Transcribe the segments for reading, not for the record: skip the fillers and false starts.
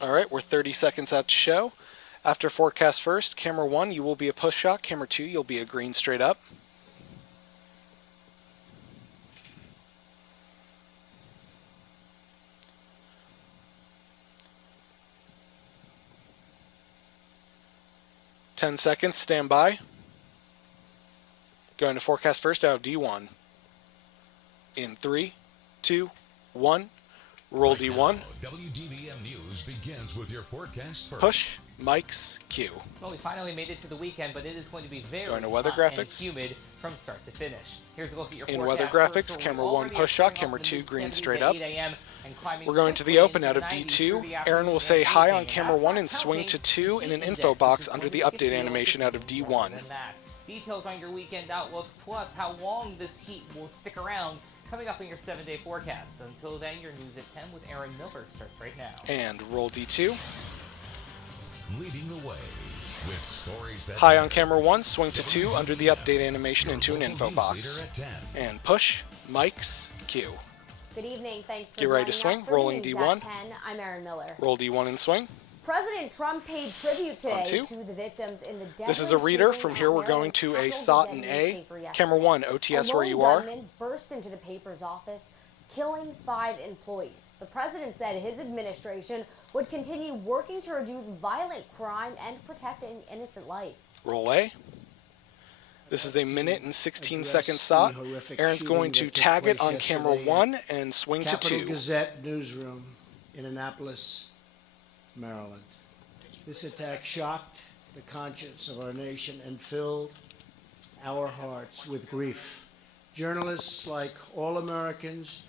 All right, we're 30 seconds out to show. After forecast first, camera 1, you will be a push shot. Camera 2, you'll be a green straight up. Ten seconds, stand by. Going to forecast first out of D1. In 3, 2, 1. Roll right D1. Now, WDVM News begins with your forecast first. Push, mics, cue. Well, we finally made it to the weekend, but it is going to be very Going to weather hot and graphics. humid from start to finish. Here's a look at your In forecast. weather graphics, First, camera we're 1 already push shot, starting camera off in 2 the green mid-70s straight at up. 8 a.m. and climbing We're going to the quickly open into out of the 90s D2. through the Aaron will afternoon say and hi on evening. camera That's 1 not and swing to counting 2 the in an heat info index, box which is under going the to make it update feel animation like out of it's warmer D1. than that. Details on your weekend outlook, plus how long this heat will stick around, coming up in your 7-day forecast. Until then, your news at 10 with Aaron Miller starts right now. And roll D2. Leading the way with stories that High on matter. camera 1, swing to 2 under the WDVM, update animation your into an local info news box. leader at 10. And push, mics, cue. Good evening. Thanks for Get ready to joining swing. us for Rolling News D1. at 10. I'm Aaron Miller. Roll D1 and swing. President Trump paid tribute today two. to the victims in the deadly This is a reader. shooting From at here, we're Maryland's going to a Capital SOT Gazette and A. newspaper yesterday. Camera 1, OTS A where lone you are. gunman burst into the paper's office, killing 5 employees. The president said his administration would continue working to reduce violent crime and protect an innocent life. Roll A. This is a minute and 16 second SOT. Aaron's going to tag it on camera 1 and swing to Capital 2. Gazette newsroom in Annapolis, Maryland. This attack shocked the conscience of our nation and filled our hearts with grief. Journalists, like all Americans,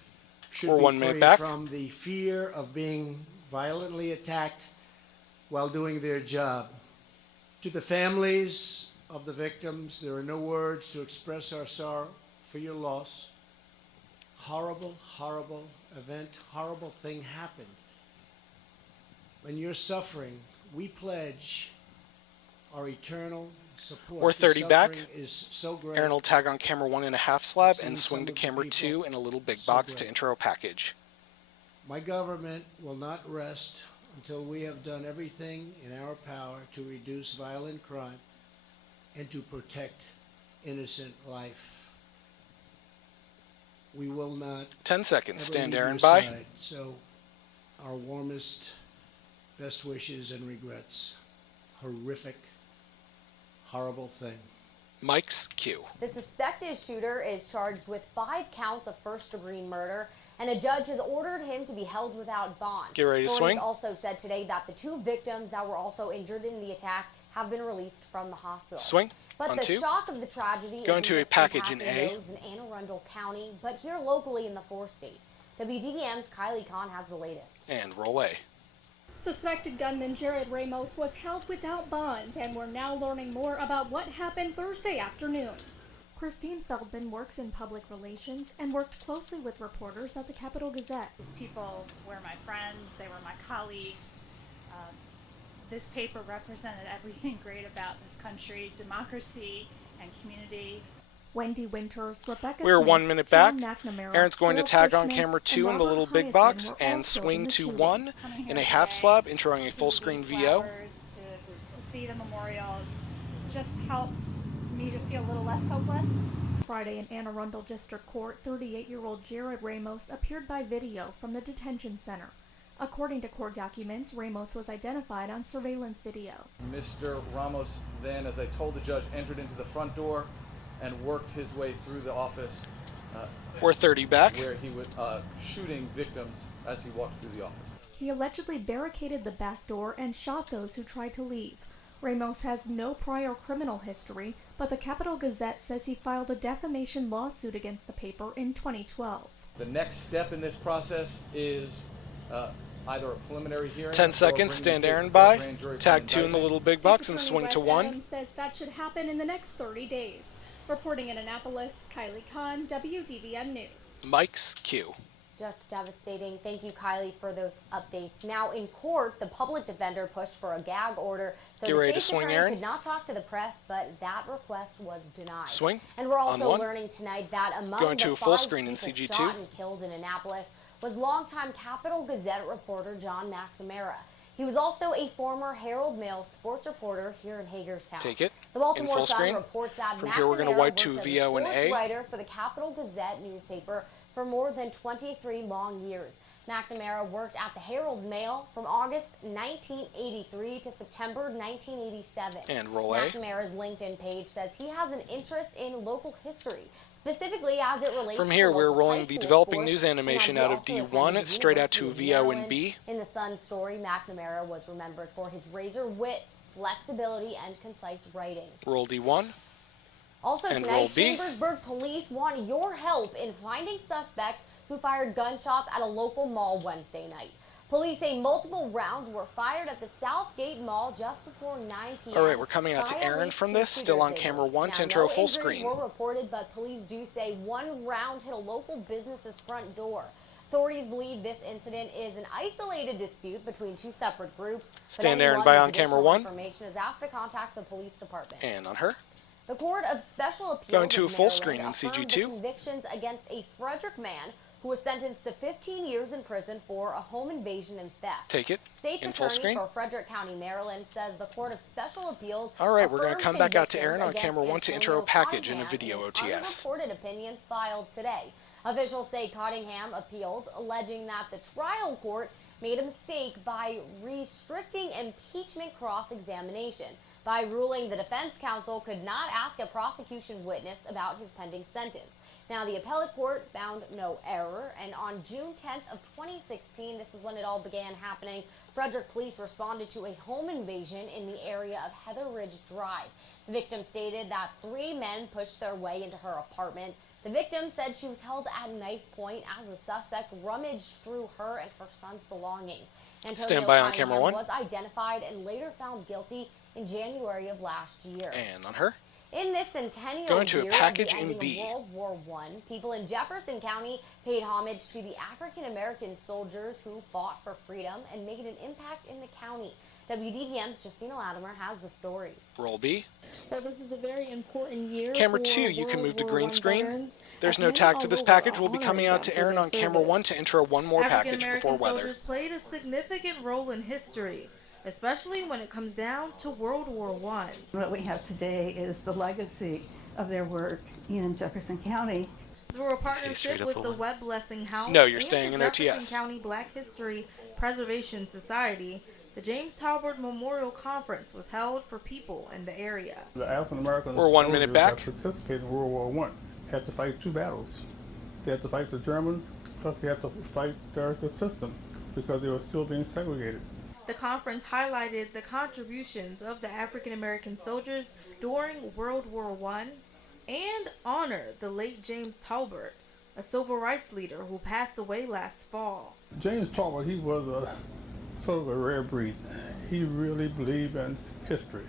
should We're be 1 minute free back. from the fear of being violently attacked while doing their job. To the families of the victims, there are no words to express our sorrow for your loss. Horrible, horrible event, horrible thing happened. When you're suffering, we pledge our eternal support. We're 30 back. Suffering is so great. Aaron will tag on camera 1 in a half slab Seen and some swing to of the camera people 2 in a little big so box to great. intro package. My government will not rest until we have done everything in our power to reduce violent crime and to protect innocent life. We will not 10 seconds. ever Stand leave Aaron your by. side. So our warmest, best wishes and regrets. Horrific, horrible thing. Mics, cue. The suspected shooter is charged with 5 counts of first-degree murder, and a judge has ordered him to be held without bond. Get ready to Authorities swing. also said today that the 2 victims that were also injured in the attack have been released from the hospital. Swing But on the 2. shock of the tragedy Going isn't to a just package in impacting A. those in Anne Arundel County, but here locally in the 4-state. WDVM's Kylie Kahn has the latest. And roll A. Suspected gunman Jared Ramos was held without bond, and we're now learning more about what happened Thursday afternoon. Christine Feldman works in public relations and worked closely with reporters at the Capital Gazette. These people were my friends, they were my colleagues. This paper represented everything great about this country, democracy and community. Wendy Winters, Rebecca We're Smith, 1 minute back. John McNamara, Aaron's going to Joel tag on Cushman, camera and 2 in the Robert little big Hyson box were all and killed swing in the to shooting. 1 Coming here in a half today slab, introing a to full screen leave VO. flowers, to see the memorial just helped me to feel a little less hopeless. Friday in Anne Arundel District Court, 38-year-old Jared Ramos appeared by video from the detention center. According to court documents, Ramos was identified on surveillance video. Mr. Ramos then, as I told the judge, entered into the front door and worked his way through the office We're 30 back. where he was shooting victims as he walked through the office. He allegedly barricaded the back door and shot those who tried to leave. Ramos has no prior criminal history, but the Capital Gazette says he filed a defamation lawsuit against the paper in 2012. The next step in this process is either a preliminary hearing. 10 or seconds. bringing Stand the case Aaron before a by. grand jury for Tag 2 in the indictment. little big State's box and Attorney swing Wes to 1. Adams says that should happen in the next 30 days. Reporting in Annapolis, Kylie Kahn, WDVM News. Mics, cue. Just devastating. Thank you, Kylie, for those updates. Now in court, the public defender pushed for a gag order, so Get the ready to state's swing, attorney Aaron. could not talk to the press, but that request was denied. Swing And we're on also 1. learning tonight that among Going the to a full 5 screen in people CG2. shot and killed in Annapolis was longtime Capital Gazette reporter John McNamara. He was also a former Herald Mail sports reporter here in Hagerstown. Take it The Baltimore in full Sun screen. reports that From here, we're going to McNamara wipe to worked as VO and sports A. writer for the Capital Gazette newspaper for more than 23 long years. McNamara worked at the Herald Mail from August 1983 to September 1987. And roll A. McNamara's LinkedIn page says he has an interest in local history, specifically as it relates From to here, we're local rolling high the school developing sports, news and animation that he out of also D1 attended straight out to University of VO and Maryland. B. In the Sun's story, McNamara was remembered for his razor wit, flexibility, and concise writing. Roll D1. Also And tonight, roll B. Chambersburg police want your help in finding suspects who fired gunshots at a local mall Wednesday night. Police say multiple rounds were fired at the Southgate Mall just before 9 p.m. All right, we're coming out to by Aaron at least from two this, still on shooters camera daily. one to Now, intro no full injuries screen. were reported, but police do say one round hit a local business's front door. Authorities believe this incident is an isolated dispute between two separate groups. Stand Aaron by on camera one. Information is asked to contact the police department. And on her. The Court of Special Appeals Going to of full Maryland screen in affirmed CG2. the convictions against a Frederick man who was sentenced to 15 years in prison for a home invasion and theft. Take it State's in full attorney screen. for Frederick County, Maryland, says the Court of Special Appeals. All right, we're going to affirmed come back out to convictions Aaron on against camera one to Antonio intro package in a Cottingham video an OTS. unreported opinion filed today. Officials say Cottingham appealed, alleging that the trial court made a mistake by restricting impeachment cross-examination, by ruling the defense counsel could not ask a prosecution witness about his pending sentence. Now, the appellate court found no error, and on June 10th of 2016, this is when it all began happening, Frederick police responded to a home invasion in the area of Heather Ridge Drive. The victim stated that 3 men pushed their way into her apartment. The victim said she was held at knife point as the suspect rummaged through her and her son's belongings. Antonio Stand by on Cottingham camera one. was identified and later found guilty in January of last year. And on her. In this centennial Going to a year package of the in ending of B. World War I, people in Jefferson County paid homage to the African-American soldiers who fought for freedom and made an impact in the county. WDVM's Justina Latimer has the story. Roll B. Well, this is a very important year. Camera for 2, you can World move to War green I screen. veterans, There's as no many tag to this all over package. are We'll be coming honoring out to them for Aaron their on camera service. 1 to intro one more package African-American before weather. soldiers played a significant role in history, especially when it comes down to World War I. What we have today is the legacy of their work in Jefferson County. Through a partnership with the Webb Blessing House No, you're and staying the in Jefferson OTS. County Black History Preservation Society, the James Talbert Memorial Conference was held for people in the area. The African American We're 1 soldiers minute back. that participated in World War I had to fight 2 battles. They had to fight the Germans, plus they had to fight the system because they were still being segregated. The conference highlighted the contributions of the African American soldiers during World War I and honored the late James Talbert, a civil rights leader who passed away last fall. James Talbot, he was a sort of a rare breed. He really believed in history,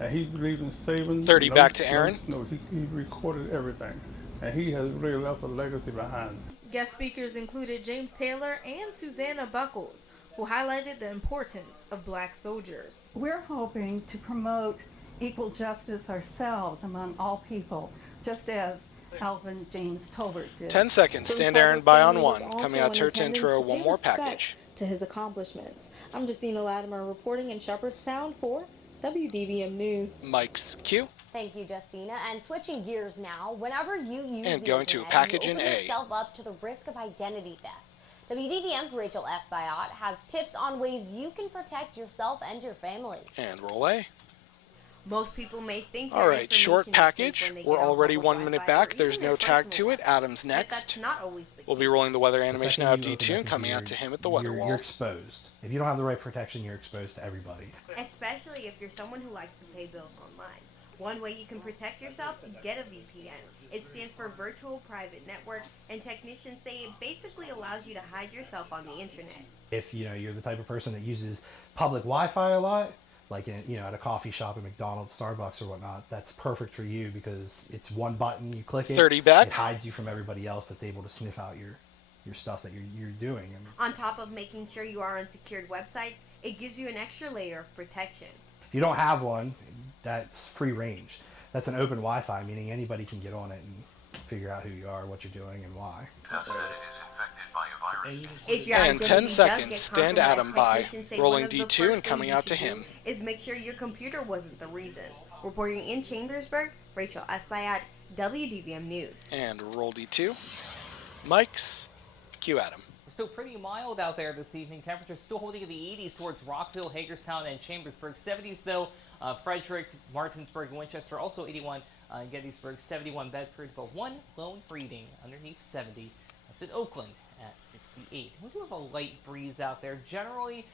and he believed in saving. 30 back to Aaron. No, he recorded everything, and he has really left a legacy behind. Guest speakers included James Taylor and Susanna Buckles, who highlighted the importance of black soldiers. We're hoping to promote equal justice ourselves among all people, just as Alvin James Tolbert did. 10 seconds. Stand Aaron by on 1. Coming out to intro one more package. To his accomplishments. I'm Justina Latimer reporting in Shepherdstown for WDVM News. Mike's Q. Thank you, Justina. And switching gears now, whenever you use And the going to a internet, package you in open A. yourself up to the risk of identity theft. WDVM's Rachel Esbayat has tips on ways you can protect yourself and your family. And roll A. Most people may think All right, short package. We're already 1 minute back. There's no tag to it. Adam's But next. that's not always the We'll case. be rolling the weather animation out of Second you D2 open and that coming out computer, to him at the weather you're wall. exposed. If you don't have the right protection, you're exposed to everybody. Especially if you're someone who likes to pay bills online. One way you can protect yourself, get a VPN. It stands for Virtual Private Network, and technicians say it basically allows you to hide yourself on the internet. If you're the type of person that uses public Wi-Fi a lot, like at a coffee shop at McDonald's, Starbucks, or whatnot, that's perfect for you because it's one button, you click it, 30 back. it hides you from everybody else that's able to sniff out your stuff that you're doing. I mean, On top of making sure you are on secured websites, it gives you an extra layer of protection. if you don't have one, that's free range. That's an open Wi-Fi, meaning anybody can get on it and figure out who you are, what you're doing, and why. Password is infected by a virus. If your And 10 identity does seconds, get stand compromised, Adam by, technicians say rolling one of the D2 first and things coming you out to should him. do is make sure your computer wasn't the reason. Reporting in Chambersburg, Rachel F. Bayat, WDVM News. And roll D2. Mics, cue Adam. We're still pretty mild out there this evening. Temperatures still holding in the 80s towards Rockville, Hagerstown, and Chambersburg. 70s, though. Frederick, Martinsburg, and Winchester also 81. Gettysburg, 71. Bedford, but one lone reading underneath 70. That's in Oakland at 68. We do have a light breeze out there. Generally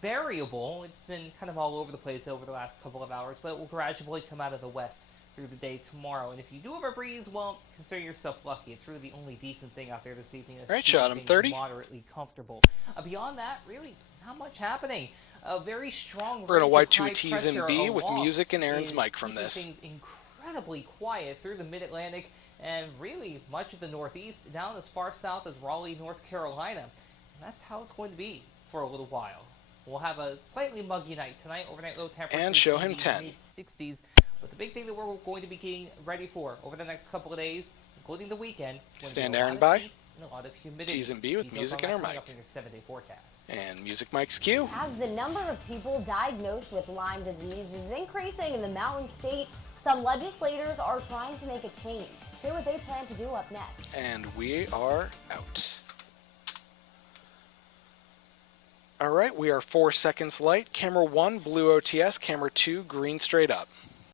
variable. It's been kind of all over the place over the last couple of hours, but it will gradually come out of the west through the day tomorrow. And if you do have a breeze, well, consider yourself lucky. It's really the only decent thing out there this evening. All right, shot him 30. Moderately comfortable. Beyond that, really not much happening. A very strong. We're going to range wipe of to a high T's and pressure B with aloft music and Aaron's is mic from keeping this. Things incredibly quiet through the Mid-Atlantic and really much of the Northeast down as far south as Raleigh, North Carolina. And that's how it's going to be for a little while. We'll have a slightly muggy night tonight. Overnight low temperatures And show in him the 10. mid-60s. But the big thing that we're going to be getting ready for over the next couple of days, including the weekend, is going to be a lot Stand Aaron of by. heat and a lot of humidity. T's and B with Details music on and that our coming mic. up in your 7-day forecast. And music mics cue. As the number of people diagnosed with Lyme disease is increasing in the Mountain State, some legislators are trying to make a change. Hear what they plan to do up next. And we are out. All right, we are 4 seconds light. Camera 1, blue OTS. Camera 2, green straight up.